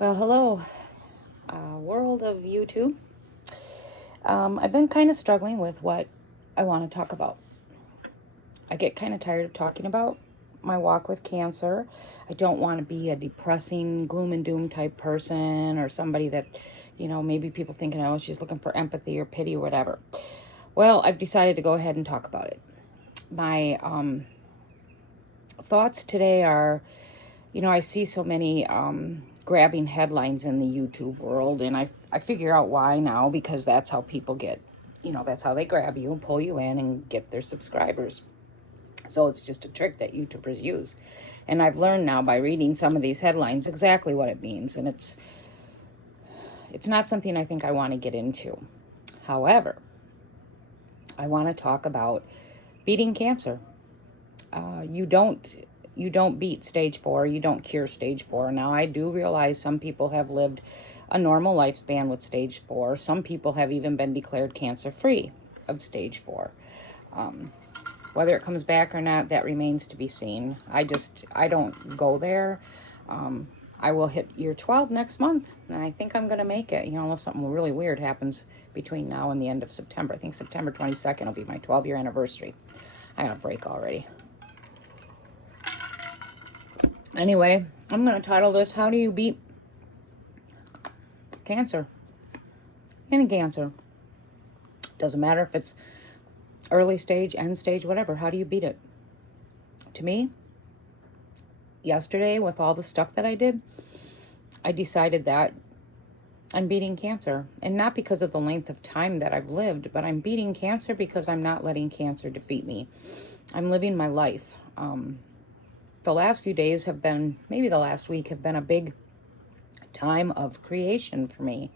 Well, hello, world of YouTube. I've been kind of struggling with what I want to talk about. I get kind of tired of talking about my walk with cancer. I don't want to be a depressing, gloom and doom type person or somebody that, maybe people thinking, oh, she's looking for empathy or pity or whatever. Well, I've decided to go ahead and talk about it. My thoughts today are, I see so many grabbing headlines in the YouTube world, and I figure out why now, because that's how people get, that's how they grab you and pull you in and get their subscribers. So it's just a trick that YouTubers use. And I've learned now by reading some of these headlines exactly what it means, and it's not something I think I want to get into. However, I want to talk about beating cancer. You don't beat stage 4, you don't cure stage 4. Now, I do realize some people have lived a normal lifespan with stage 4. Some people have even been declared cancer free of stage 4. Whether it comes back or not, that remains to be seen. I don't go there. I will hit year 12 next month, and I think I'm going to make it, unless something really weird happens between now and the end of September. I think September 22nd will be my 12-year anniversary. I got a break already. Anyway, I'm going to title this, How Do You Beat Cancer? Any cancer. Doesn't matter if it's early stage, end stage, whatever. How do you beat it? To me, yesterday, with all the stuff that I did, I decided that I'm beating cancer. And not because of the length of time that I've lived, but I'm beating cancer because I'm not letting cancer defeat me. I'm living my life. The last few days have been, maybe the last week, have been a big time of creation for me.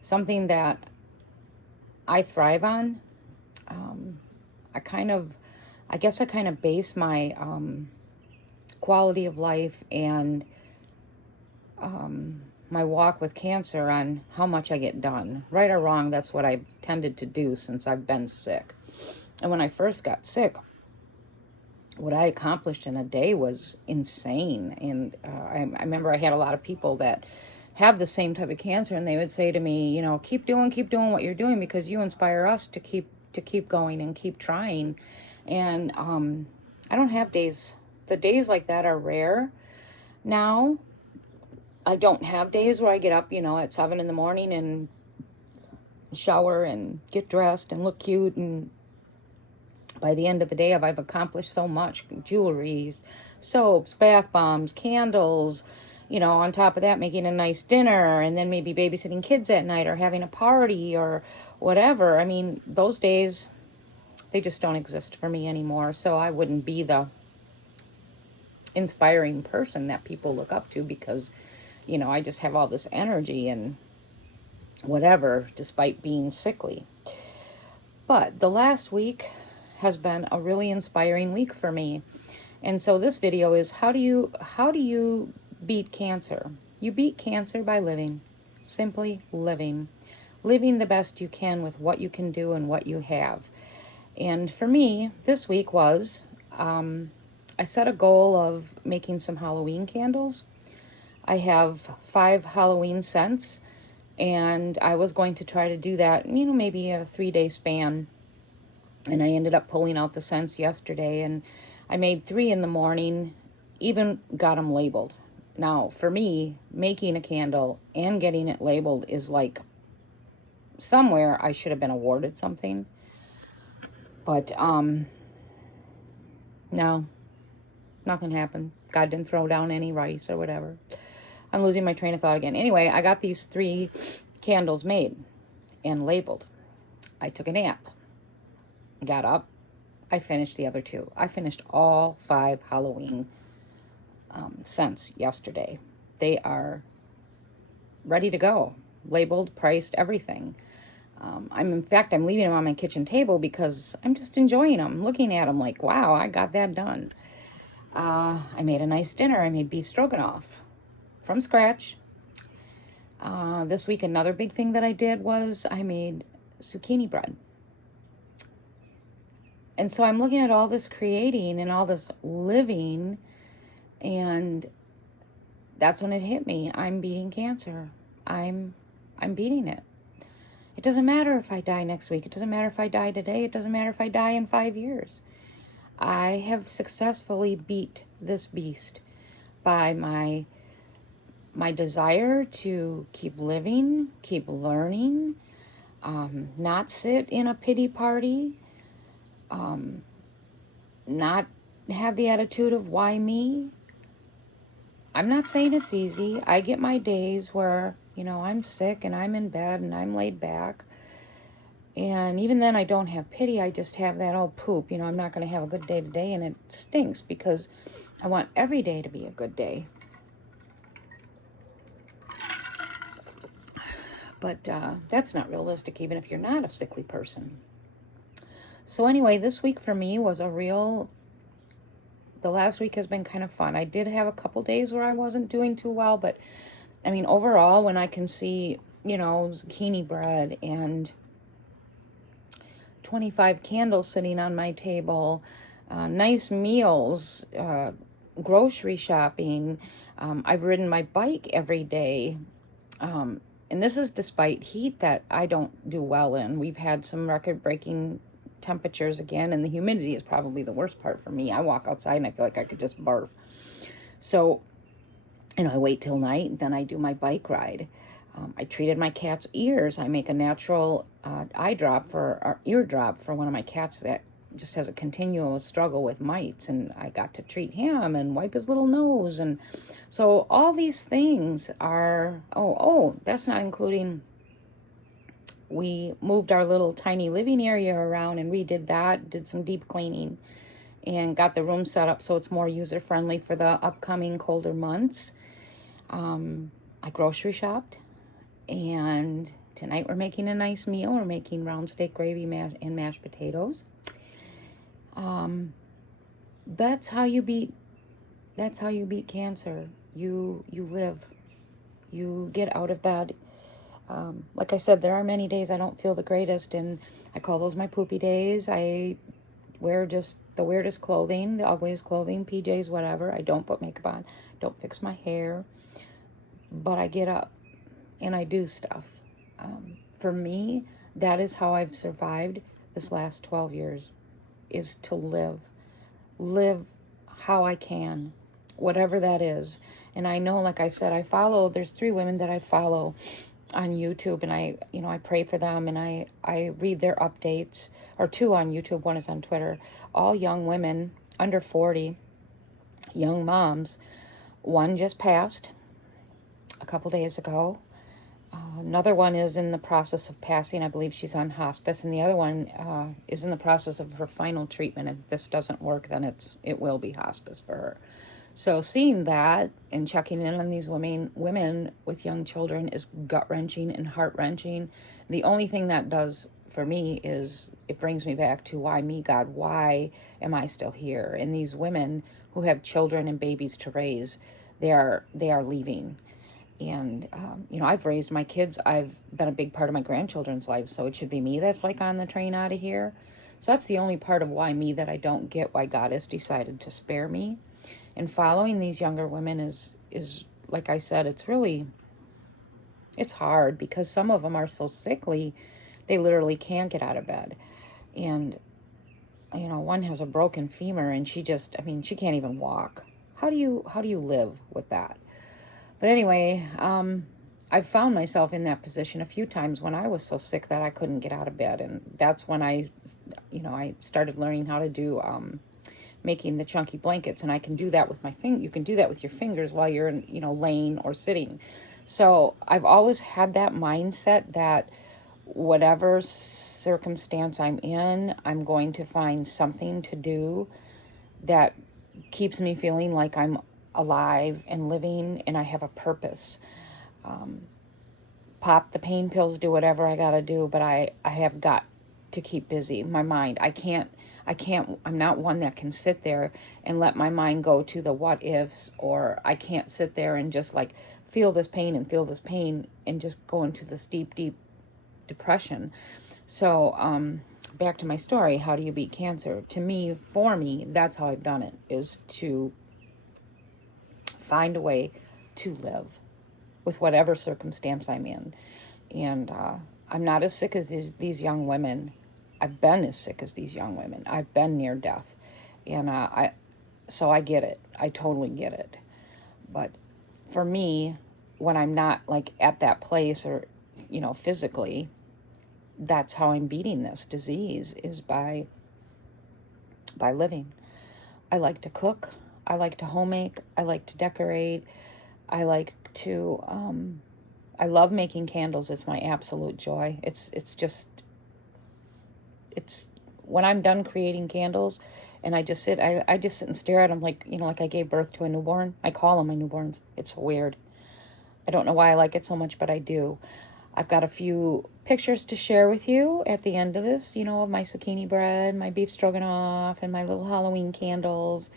Something that I thrive on. I guess I kind of base my quality of life and my walk with cancer on how much I get done. Right or wrong, that's what I've tended to do since I've been sick. And when I first got sick, what I accomplished in a day was insane. And I remember I had a lot of people that have the same type of cancer, and they would say to me, keep doing what you're doing, because you inspire us to keep going and keep trying. And I don't have days. The days like that are rare now. I don't have days where I get up, at 7 in the morning and shower and get dressed and look cute, and by the end of the day, I've accomplished so much. Jewelry, soaps, bath bombs, candles, on top of that, making a nice dinner, and then maybe babysitting kids at night or having a party or whatever. I mean, those days, they just don't exist for me anymore. So I wouldn't be the inspiring person that people look up to, because, I just have all this energy and whatever, despite being sickly. But the last week has been a really inspiring week for me. And so this video is, how do you beat cancer? You beat cancer by living. Simply living. Living the best you can with what you can do and what you have. And for me, this week was, I set a goal of making some Halloween candles. I have 5 Halloween scents, and I was going to try to do that, maybe a 3-day span. And I ended up pulling out the scents yesterday, and I made 3 in the morning, even got them labeled. Now, for me, making a candle and getting it labeled is like somewhere I should have been awarded something. But, no, nothing happened. God didn't throw down any rice or whatever. I'm losing my train of thought again. Anyway, I got these 3 candles made and labeled. I took a nap. Got up. I finished the other 2. I finished all 5 Halloween scents yesterday. They are ready to go. Labeled, priced, everything. I'm leaving them on my kitchen table because I'm just enjoying them. Looking at them like, wow, I got that done. I made a nice dinner. I made beef stroganoff from scratch. This week, another big thing that I did was I made zucchini bread. And so I'm looking at all this creating and all this living, and that's when it hit me. I'm beating cancer. I'm beating it. It doesn't matter if I die next week. It doesn't matter if I die today. It doesn't matter if I die in 5 years. I have successfully beat this beast by my desire to keep living, keep learning, not sit in a pity party, not have the attitude of why me. I'm not saying it's easy. I get my days where, I'm sick and I'm in bed and I'm laid back. And even then I don't have pity. I just have that, oh, poop. I'm not going to have a good day today. And it stinks because I want every day to be a good day. But that's not realistic, even if you're not a sickly person. So anyway, this week for me was the last week has been kind of fun. I did have a couple days where I wasn't doing too well, but I mean, overall, when I can see, zucchini bread and 25 candles sitting on my table, nice meals, grocery shopping, I've ridden my bike every day, and this is despite heat that I don't do well in. We've had some record-breaking temperatures again, and the humidity is probably the worst part for me. I walk outside and I feel like I could just barf. So, I wait till night, and then I do my bike ride. I treated my cat's ears. I make a natural ear drop for one of my cats that just has a continual struggle with mites, and I got to treat him and wipe his little nose. And so all these things are, that's not including, we moved our little tiny living area around and redid that, did some deep cleaning, and got the room set up so it's more user-friendly for the upcoming colder months. I grocery shopped, and tonight we're making a nice meal. We're making round steak gravy and mashed potatoes. That's how you beat cancer. You live. You get out of bed. Like I said, there are many days I don't feel the greatest, and I call those my poopy days. I wear just the weirdest clothing, the ugliest clothing, PJs, whatever. I don't put makeup on, don't fix my hair, but I get up and I do stuff. For me, that is how I've survived this last 12 years, is to live how I can, whatever that is. And I know, like I said, there's 3 women that I follow on YouTube, and I pray for them, and I read their updates, or 2 on YouTube, 1 is on Twitter, all young women under 40, young moms. One just passed a couple days ago. Another one is in the process of passing. I believe she's on hospice, and the other one is in the process of her final treatment. If this doesn't work, then it will be hospice for her. So seeing that and checking in on these women with young children is gut-wrenching and heart-wrenching. The only thing that does for me is it brings me back to, why me, God? Why am I still here? And these women who have children and babies to raise, they are leaving. And, I've raised my kids. I've been a big part of my grandchildren's lives, so it should be me that's like on the train out of here. So that's the only part of why me that I don't get, why God has decided to spare me. And following these younger women is like I said, it's hard, because some of them are so sickly, they literally can't get out of bed. And, one has a broken femur, and she can't even walk. How do you live with that? But anyway, I've found myself in that position a few times when I was so sick that I couldn't get out of bed. And that's when I started learning how to do, making the chunky blankets. And I can do that with my you can do that with your fingers while you're, laying or sitting. So I've always had that mindset that whatever circumstance I'm in, I'm going to find something to do that keeps me feeling like I'm alive and living, and I have a purpose. Pop the pain pills, do whatever I gotta do, but I have got to keep busy. My mind, I'm not one that can sit there and let my mind go to the what ifs, or I can't sit there and just like feel this pain and just go into this deep depression. So, back to my story, how do you beat cancer? For me, that's how I've done it, is to find a way to live with whatever circumstance I'm in. And I'm not as sick as these young women. I've been as sick as these young women. I've been near death. And so I get it. I totally get it. But for me, when I'm not like at that place or, physically, that's how I'm beating this disease, is by living. I like to cook. I like to homemake. I like to decorate. I like to, I love making candles. It's my absolute joy. It's when I'm done creating candles and I just sit and stare at them like I gave birth to a newborn. I call them my newborns. It's so weird. I don't know why I like it so much, but I do. I've got a few pictures to share with you at the end of this, of my zucchini bread, my beef stroganoff, and my little Halloween candles.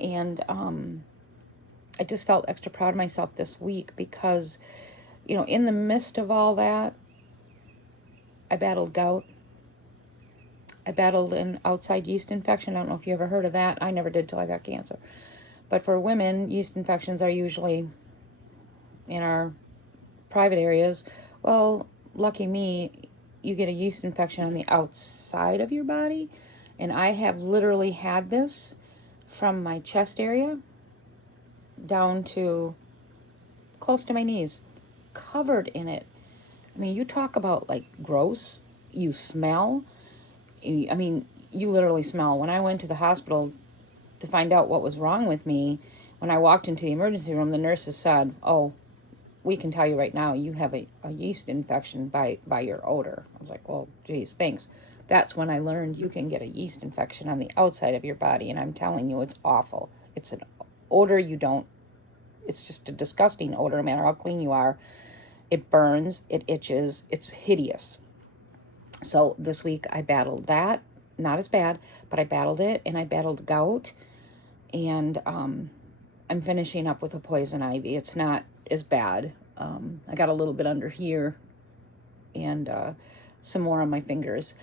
And I just felt extra proud of myself this week because, in the midst of all that, I battled gout. I battled an outside yeast infection. I don't know if you ever heard of that. I never did till I got cancer. But for women, yeast infections are usually in our private areas. Well, lucky me, you get a yeast infection on the outside of your body. And I have literally had this from my chest area down to close to my knees, covered in it. I mean, you talk about like gross. You smell. I mean, you literally smell. When I went to the hospital to find out what was wrong with me, when I walked into the emergency room, the nurses said, "Oh, we can tell you right now you have a yeast infection by your odor." I was like, "Well, geez, thanks." That's when I learned you can get a yeast infection on the outside of your body, and I'm telling you, it's awful. It's an odor it's just a disgusting odor, no matter how clean you are. It burns, it itches, it's hideous. So this week I battled that, not as bad, but I battled it, and I battled gout, and I'm finishing up with a poison ivy. It's not as bad. I got a little bit under here, and some more on my fingers.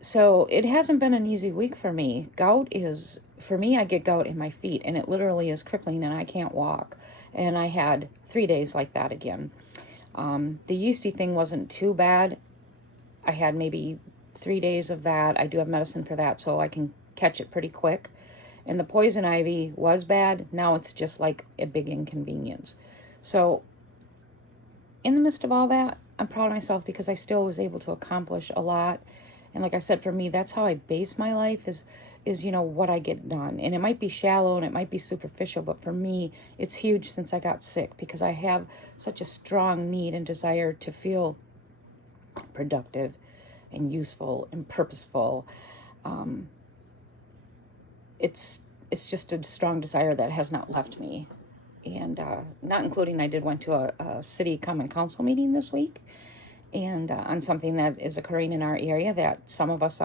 So it hasn't been an easy week for me. For me, I get gout in my feet, and it literally is crippling, and I can't walk. And I had 3 days like that again. The yeasty thing wasn't too bad. I had maybe 3 days of that. I do have medicine for that, so I can catch it pretty quick. And the poison ivy was bad. Now it's just like a big inconvenience. So in the midst of all that, I'm proud of myself because I still was able to accomplish a lot. And like I said, for me, that's how I base my life is what I get done. And it might be shallow and it might be superficial, but for me, it's huge since I got sick because I have such a strong need and desire to feel productive and useful and purposeful. It's just a strong desire that has not left me. And not including I went to a city common council meeting this week, and on something that is occurring in our area that some of us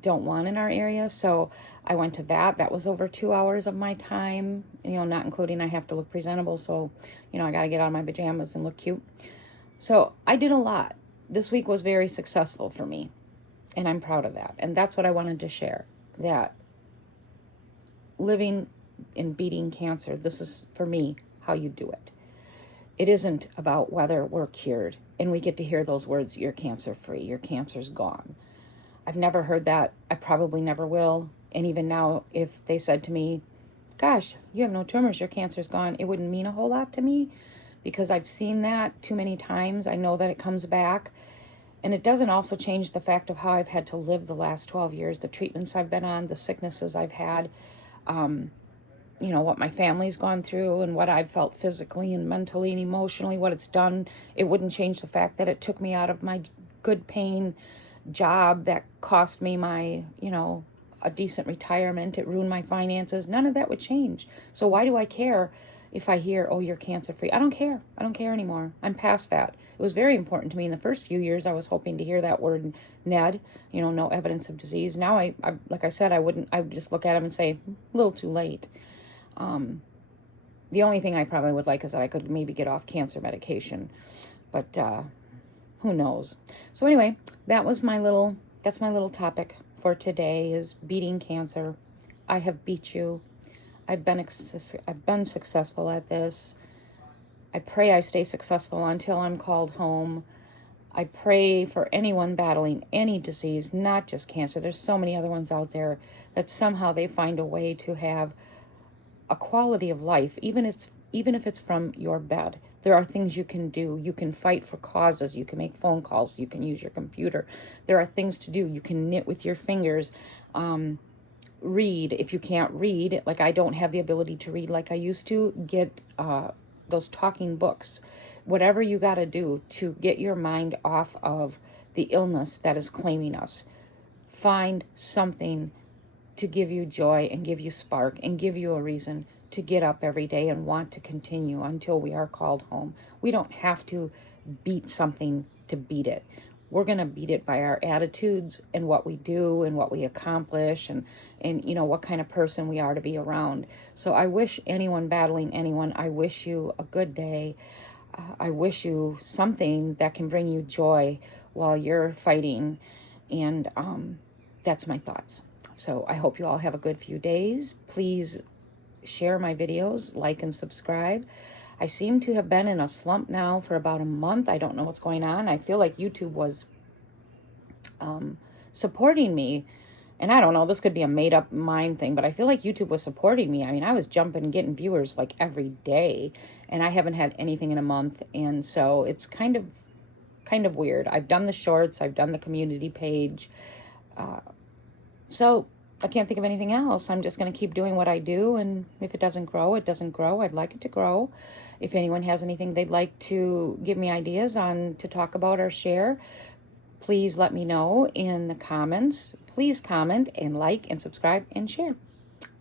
don't want in our area. So I went to that. That was over 2 hours of my time, not including I have to look presentable. So, I got to get out of my pajamas and look cute. So I did a lot. This week was very successful for me, and I'm proud of that. And that's what I wanted to share, that living and beating cancer, this is, for me, how you do it. It isn't about whether we're cured, and we get to hear those words, "You're cancer-free, your cancer's gone." I've never heard that. I probably never will. And even now, if they said to me, "Gosh, you have no tumors, your cancer's gone," it wouldn't mean a whole lot to me because I've seen that too many times. I know that it comes back. And it doesn't also change the fact of how I've had to live the last 12 years, the treatments I've been on, the sicknesses I've had, what my family's gone through and what I've felt physically and mentally and emotionally, what it's done. It wouldn't change the fact that it took me out of my good paying job that cost me my, a decent retirement. It ruined my finances. None of that would change. So why do I care if I hear, "Oh, you're cancer-free"? I don't care. I don't care anymore. I'm past that. It was very important to me in the first few years. I was hoping to hear that word NED, no evidence of disease. Now, I like I said, I would just look at him and say, a little too late. The only thing I probably would like is that I could maybe get off cancer medication, but who knows? So anyway, that's my little topic for today, is beating cancer, I have beat you. I've been successful at this. I pray I stay successful until I'm called home. I pray for anyone battling any disease, not just cancer. There's so many other ones out there, that somehow they find a way to have a quality of life, even if it's from your bed. There are things you can do. You can fight for causes. You can make phone calls. You can use your computer. There are things to do. You can knit with your fingers. Read if you can't read. Like, I don't have the ability to read like I used to. Get those talking books. Whatever you got to do to get your mind off of the illness that is claiming us. Find something to give you joy and give you spark and give you a reason to get up every day and want to continue until we are called home. We don't have to beat something to beat it. We're going to beat it by our attitudes and what we do and what we accomplish and what kind of person we are to be around. So I wish anyone battling anyone, I wish you a good day. I wish you something that can bring you joy while you're fighting. And that's my thoughts. So I hope you all have a good few days. Please share my videos, like and subscribe. I seem to have been in a slump now for about a month. I don't know what's going on. I feel like YouTube was supporting me. And I don't know, this could be a made-up mind thing, but I feel like YouTube was supporting me. I mean, I was jumping and getting viewers like every day, and I haven't had anything in a month. And so it's kind of weird. I've done the shorts. I've done the community page. So I can't think of anything else. I'm just going to keep doing what I do. And if it doesn't grow, it doesn't grow. I'd like it to grow. If anyone has anything they'd like to give me ideas on to talk about or share, please let me know in the comments. Please comment and like and subscribe and share.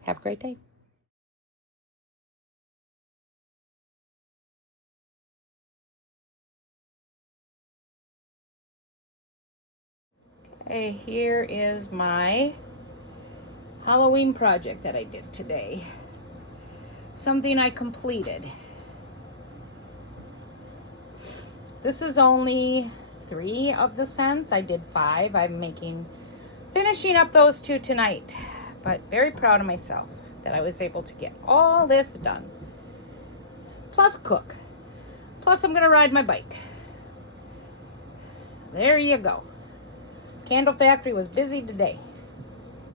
Have a great day. Okay, here is my Halloween project that I did today. Something I completed. This is only 3 of the scents. I did 5. I'm finishing up those 2 tonight. But very proud of myself that I was able to get all this done. Plus cook. Plus I'm gonna ride my bike. There you go. Candle factory was busy today.